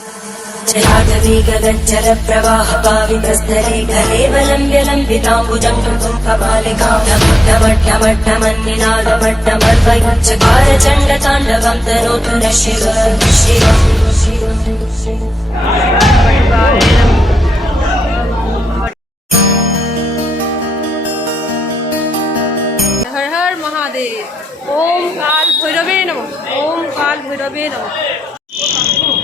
जलाटवी गगज्जल प्रवाह पावितस्थले गले बलम्ब्य लम्बिताम्बुजं कपालिकां डमट्टमट्टमन्निनादमट्टमर्वयुच्चकार चण्डताण्डवं तनोतु नः शिव शिव। हर हर महादेव। ओम काल भैरवे नमः। ओम काल भैरवे नमः।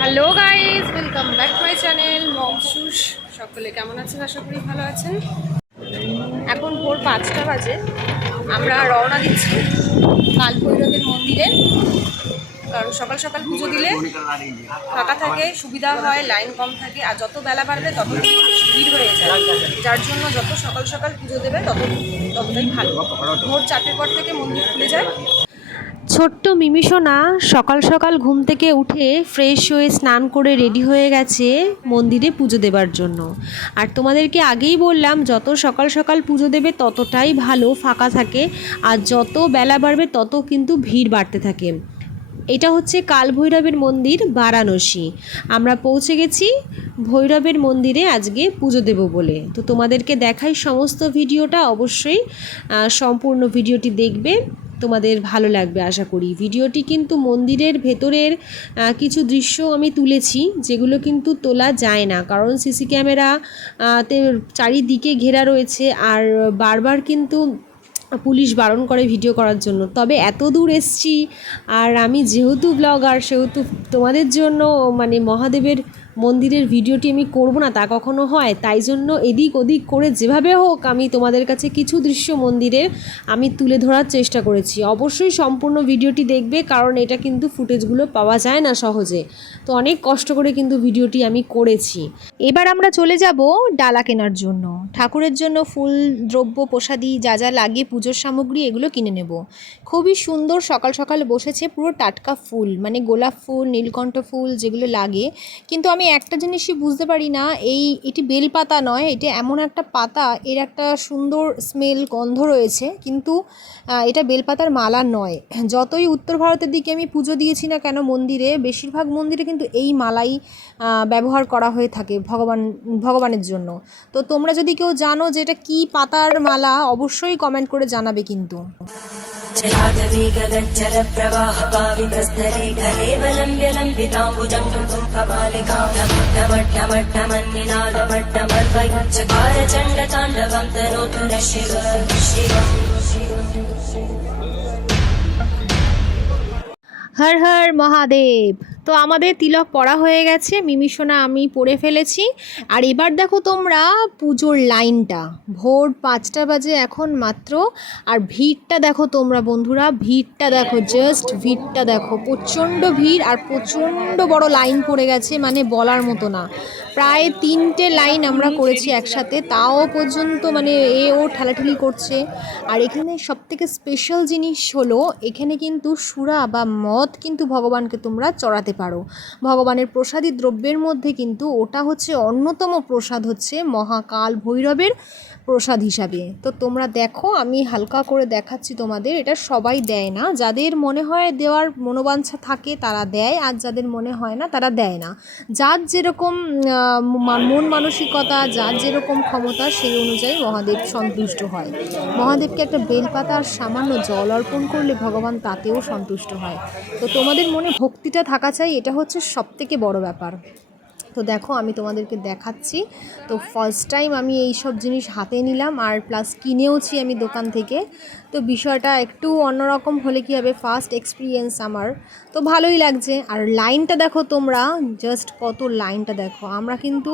Hello guys, welcome back to my channel মমসুস। সকলে কেমন আছেন? আশা করি ভালো আছেন। এখন ভোর 5টা বাজে, আমরা রওনা দিচ্ছি কাল ভৈরবের মন্দিরে। কারণ সকাল সকাল পুজো দিলে ফাঁকা থাকে, সুবিধা হয়, লাইন কম থাকে, আর যত বেলা বাড়বে তত ভিড় হয়ে যায়। যার জন্য যত সকাল সকাল পুজো দেবে ততটাই ভালো। ভোর 4টের পর থেকে মন্দির খুলে যায়। ছোট্ট মিমিসোনা সকাল সকাল ঘুম থেকে উঠে ফ্রেশ হয়ে স্নান করে রেডি হয়ে গেছে মন্দিরে পুজো দেবার জন্য। আর তোমাদেরকে আগেই বললাম, যত সকাল সকাল পুজো দেবে ততটাই ভালো, ফাঁকা থাকে, আর যত বেলা বাড়বে তত কিন্তু ভিড় বাড়তে থাকে। এটা হচ্ছে কাল ভৈরবের মন্দির, বারাণসী। আমরা পৌঁছে গেছি ভৈরবের মন্দিরে আজকে পুজো দেব বলে। তো তোমাদেরকে দেখাই সমস্ত ভিডিওটা, অবশ্যই সম্পূর্ণ ভিডিওটি দেখবে, তোমাদের ভালো লাগবে আশা করি। ভিডিওটি কিন্তু মন্দিরের ভেতরের কিছু দৃশ্য আমি তুলেছি, যেগুলো কিন্তু তোলা যায় না, কারণ সিসি ক্যামেরা তে চারিদিকে ঘেরা রয়েছে, আর বারবার কিন্তু পুলিশ বারণ করে ভিডিও করার জন্য। তবে এত দূর এসছি, আর আমি যেহেতু ব্লগার, সেহেতু তোমাদের জন্য মানে মহাদেবের মন্দিরের ভিডিওটি আমি করব না তা কখনো হয়? তাই জন্য এদিক ওদিক করে যেভাবে হোক আমি তোমাদের কাছে কিছু দৃশ্য মন্দিরের আমি তুলে ধরার চেষ্টা করেছি। অবশ্যই সম্পূর্ণ ভিডিওটি দেখবে, কারণ এটা কিন্তু ফুটেজগুলো পাওয়া যায় না সহজে। তো অনেক কষ্ট করে কিন্তু ভিডিওটি আমি করেছি। এবার আমরা চলে যাব ডালা কেনার জন্য, ঠাকুরের জন্য ফুল দ্রব্য প্রসাদী যা যা লাগে, পুজোর সামগ্রী, এগুলো কিনে নেব। খুবই সুন্দর সকাল সকাল বসেছে, পুরো টাটকা ফুল, মানে গোলাপ ফুল, নীলকণ্ঠ ফুল যেগুলো লাগে। কিন্তু আমি একটা জিনিসই বুঝতে পারি না, এটি বেলপাতা নয়, এটা এমন একটা পাতা, এর একটা সুন্দর স্মেল, গন্ধ রয়েছে, কিন্তু এটা বেলপাতার মালা নয়। যতই উত্তর ভারতের দিকে আমি পুজো দিয়েছি না কেন মন্দিরে, বেশিরভাগ মন্দিরে কিন্তু এই মালাই ব্যবহার করা হয়ে থাকে ভগবানের জন্য। তো তোমরা যদি কেউ জানো যে এটা কী পাতার মালা, অবশ্যই কমেন্ট করে জানাবে কিন্তু। जलाटवी गगज्जल प्रवाह पावितस्थले गले बलम्ब्य लम्बिताम्बुजं कपालिकां डमट्टमट्टमन्निनादमट्टमर्वयुच्चकार चण्डताण्डवं तनोतु नः शिव शिव। হর হর মহাদেব। তো আমাদের তিলক পড়া হয়ে গেছে, মিমিসোনা আমি পড়ে ফেলেছি। আর এবার দেখো তোমরা পুজোর লাইনটা, ভোর 5টা বাজে এখন মাত্র, আর ভিড়টা দেখো তোমরা বন্ধুরা, ভিড়টা দেখো, জাস্ট ভিড়টা দেখো, প্রচণ্ড ভিড়, আর প্রচণ্ড বড় লাইন পড়ে গেছে, মানে বলার মতো না। প্রায় 3টে লাইন আমরা করেছি একসাথে, তাও পর্যন্ত মানে ও ঠেলাঠেলি করছে। আর এখানে সবথেকে স্পেশাল জিনিস হলো, এখানে কিন্তু সুরা বা মদ কিন্তু ভগবানকে তোমরা চড়াতে পারো। ভগবানের প্রসাদী দ্রব্যের মধ্যে কিন্তু ওটা হচ্ছে অন্যতম প্রসাদ, হচ্ছে মহাকাল ভৈরবের প্রসাদ হিসাবে। তো তোমরা দেখো, আমি হালকা করে দেখাচ্ছি তোমাদের, এটা সবাই দেয় না, যাদের মনে হয় দেওয়ার মনোবাঞ্ছা থাকে তারা দেয়, আর যাদের মনে হয় না তারা দেয় না। যার যেরকম মন মানসিকতা, যার যেরকম ক্ষমতা, সেই অনুযায়ী মহাদেব সন্তুষ্ট হয়। মহাদেবকে একটা বেলপাতা আর সামান্য জল অর্পণ করলে ভগবান তাতেও সন্তুষ্ট হয়। তো তোমাদের মনে ভক্তিটা থাকা চাই, এটা হচ্ছে সবথেকে বড় ব্যাপার। তো দেখো আমি তোমাদেরকে দেখাচ্ছি। তো ফার্স্ট টাইম আমি এই সব জিনিস হাতে নিলাম, আর প্লাস কিনেওছি আমি দোকান থেকে। তো বিষয়টা একটু অন্যরকম হলে কী হবে, ফার্স্ট এক্সপিরিয়েন্স আমার, তো ভালোই লাগছে। আর লাইনটা দেখো তোমরা, জাস্ট কত লাইনটা দেখো। আমরা কিন্তু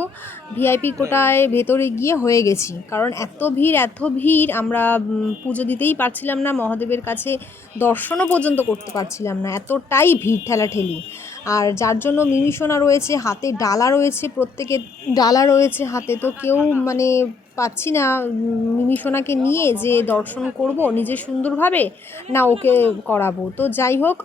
ভিআইপি কোটায় ভেতরে গিয়ে হয়ে গেছি, কারণ এত ভিড়, আমরা পুজো দিতেই পারছিলাম না, মহাদেবের কাছে দর্শনও পর্যন্ত করতে পারছিলাম না, এতটাই ভিড় ঠেলাঠেলি। আর যার জন্য মিমিসোনা রয়েছে হাতে, ডালা রয়েছে, প্রত্যেকের ডালা রয়েছে হাতে, তো কেউ মানে পাচ্ছি না মিমিসোনাকে নিয়ে যে দর্শন করব নিজে সুন্দরভাবে, না ওকে করাবো। তো যাই হোক,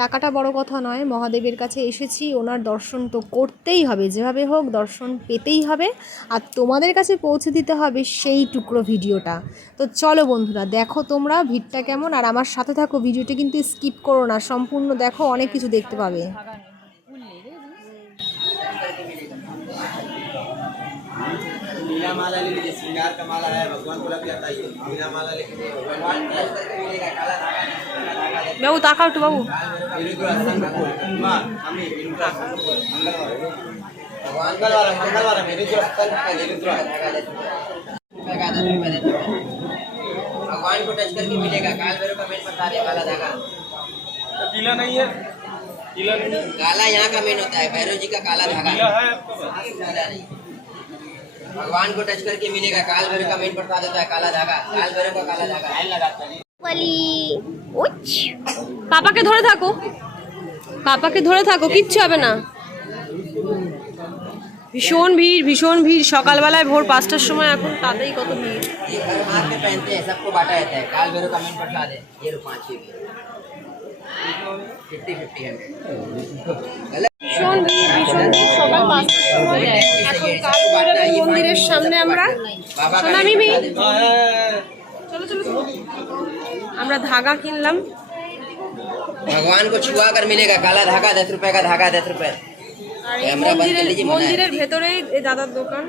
টাকাটা বড় কথা নয়, মহাদেবের কাছে এসেছি, ওনার দর্শন তো করতেই হবে, যেভাবে হোক দর্শন পেতেই হবে, আর তোমাদের কাছে পৌঁছে দিতে হবে সেই টুকরো ভিডিওটা। তো চলো বন্ধুরা, দেখো তোমরা ভিড়টা কেমন, আর আমার সাথে থাকো, ভিডিওটা কিন্তু স্কিপ করো না, সম্পূর্ণ দেখো, অনেক কিছু দেখতে পাবে। करके मिलेगा। नीला माला ले लीजिए, श्रृंगार का माला है, भगवान को लग जाता है। नीला माला लेके भगवान टच करके मिलेगा, काला धागा বাবু তাকাও একটু বাবু। मंगलवार भगवान को टच करके मिलेगा, काल भैरव का मेन बता दे, काला धागा। गीला नहीं है, गीला नहीं है। काला यहाँ का मेन होता है, भैरव जी का काला धागा गीला है आपका बस। ज्यादा नहीं। भगवान को टच करके मिलेगा, काल भैरव का मेन प्रसाद होता है, काला धागा। काल भैरव का काला धागा लगाता है। পাপাকে ধরে থাকো, পাপাকে ধরে থাকো, কিচ্ছু হবে না। ভীষণ ভিড়, ভীষণ ভিড়। সকালবেলায় ভোর 5টার সময়, এখন তাতেই কত ভিড়। ये हर हाथ में पहनते हैं, सबको बांटा जाता है। काल भैरव का मेन प्रसाद है, ये लो 5 50-50 है। ভীষণ ভিড়, ভীষণ ভিড়। সকাল 5টার সময় এখন কাল ভৈরবের মন্দিরের সামনে আমরা, সোনা মিমি চলো চলো চলো, আমরা ধাগা কিনলাম। भगवान को छुआ कर मिलेगा, काला धागा 10 रुपए का धागा, 10 रुपए। আর এই আমরা বন্ধ করে দিয়েছি, মনে হয়। মন্দিরের ভেতরেই এই দাদার দোকান।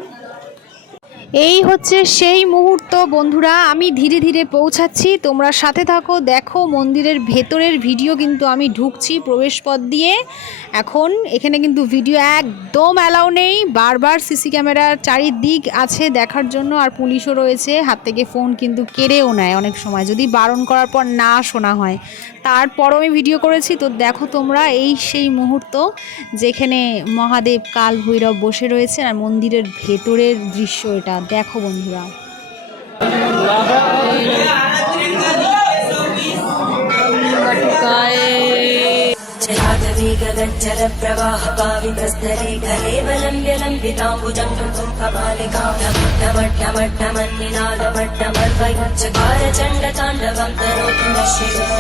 এই হচ্ছে সেই মুহূর্ত বন্ধুরা, আমি ধীরে ধীরে পৌঁছাচ্ছি, তোমরা সাথে থাকো। দেখো মন্দিরের ভেতরের ভিডিও কিন্তু আমি ঢুকছি প্রবেশপথ দিয়ে। এখন এখানে কিন্তু ভিডিও একদম অ্যালাউ নেই, বারবার সিসি ক্যামেরার চারিদিক আছে দেখার জন্য, আর পুলিশও রয়েছে। হাত থেকে ফোন কিন্তু কেড়েও নেয় অনেক সময়, যদি বারণ করার পর না শোনা হয়। তারপরও আমি ভিডিও করেছি। তো দেখো তোমরা, এই সেই মুহূর্ত যেখানে মহাদেব কাল ভৈরব বসে রয়েছেন, আর মন্দিরের ভেতরের দৃশ্য এটা। দেখো বন্ধুরা, जलाधवी गगनचर प्रवाह पावितस्तरे गले बलम्ब्य लम्बिताम्बुजं कृतं कपालिकां नमट्टमट्टमन्निनादमट्टमर्वयच्चकार चण्डताण्डवं तनोतु नः शिवः।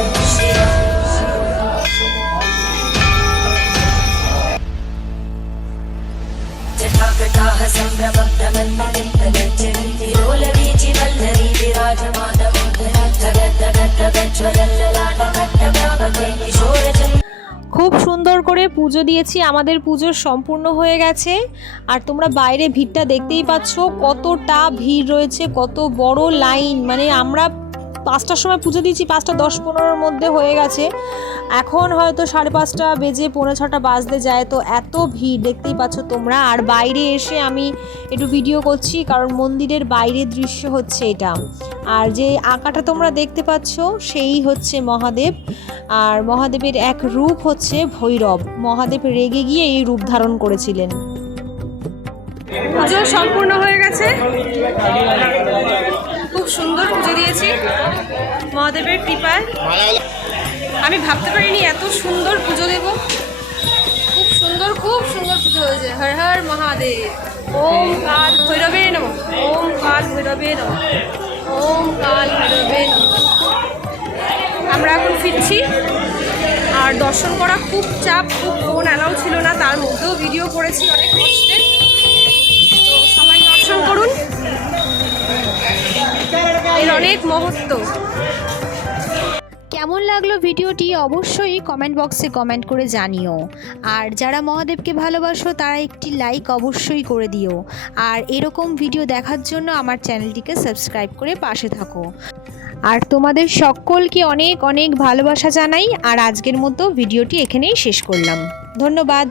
जटाकटाः सम्भ्रमब्धमन्मलिन्दगज्जरीतिरोलवीचि वल्लरी विराजमानमोदरा धगद्धगद्धगज्ज्वलल्ललाटकट्टप्रापके किशोरचन्द्र। খুব সুন্দর করে পুজো দিয়েছি, আমাদের পুজো সম্পূর্ণ হয়ে গেছে। আর তোমরা বাইরে ভিড়টা দেখতেই পাচ্ছ, কতটা ভিড় রয়েছে, কত বড় লাইন। মানে আমরা 5টার সময় পুজো দিয়েছি, 5টা 10-15-র মধ্যে হয়ে গেছে। এখন হয়তো 5:30 বেজে 5:45 বাজতে যায়। তো এত ভিড় দেখতেই পাচ্ছ তোমরা। আর বাইরে এসে আমি একটু ভিডিও করছি, কারণ মন্দিরের বাইরের দৃশ্য হচ্ছে এটা। আর যে আঁকাটা তোমরা দেখতে পাচ্ছ সেই হচ্ছে মহাদেব, আর মহাদেবের এক রূপ হচ্ছে ভৈরব। মহাদেব রেগে গিয়ে এই রূপ ধারণ করেছিলেন। পুজো সম্পূর্ণ হয়ে গেছে, খুব সুন্দর পুজো দিয়েছি মহাদেবের কৃপায়। আমি ভাবতে পারিনি এত সুন্দর পুজো দেব। খুব সুন্দর, খুব সুন্দর পুজো হয়েছে। হর হর মহাদেব। ওম কাল ভৈরবে নমঃ, ওম কাল ভৈরবে নমঃ, ওম কাল ভৈরবে নমঃ। আমরা এখন ফিরছি। আর দর্শন করা খুব চাপ, খুব ফোন অ্যালাউ ছিল না, তার মধ্যেও ভিডিও করেছি অনেক কষ্টে। তো সবাই দর্শন করুন, এর অনেক মহত্ব। কেমন লাগলো ভিডিওটি অবশ্যই কমেন্ট বক্সে কমেন্ট করে জানিও। আর যারা মহাদেবকে ভালোবাসো তারা একটি লাইক অবশ্যই করে দিও। আর এরকম ভিডিও দেখার জন্য আমার চ্যানেলটিকে সাবস্ক্রাইব করে পাশে থাকো। আর তোমাদের সকলকে অনেক অনেক ভালোবাসা জানাই। আর আজকের মতো ভিডিওটি এখানেই শেষ করলাম। ধন্যবাদ।